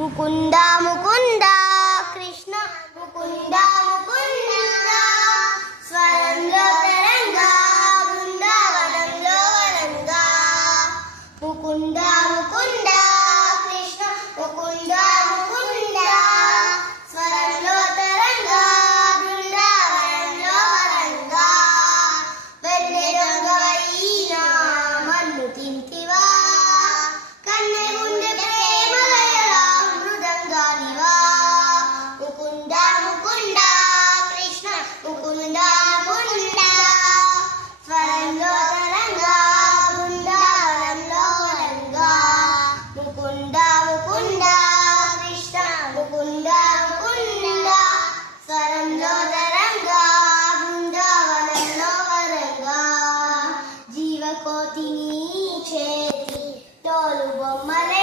ముకుంద ముకుంద కృష్ణ ముకుంద ముకుంద స్వరంలో తరంగా బృందావనంలో వరంగా ముకుంద ముకుంద కృష్ణ ముకుంద ముకుంద స్వరంలో తరంగా బృందావనంలో వరంగా వెన్నె రంగవైనా మన్ను తింటివా కన్నె ముందె ప్రేమలయలా మృదంగానివా ముకుంద ముకుంద కృష్ణ ముకుంద ముకుంద స్వరంలో తరంగా బృందావనంలో వరంగా ముకుంద ముకుంద కృష్ణ ముకుంద ముకుంద స్వరంలో తరంగా బృందావనంలో వరంగా జీవకోటిని చేతి తోలు బొమ్మలే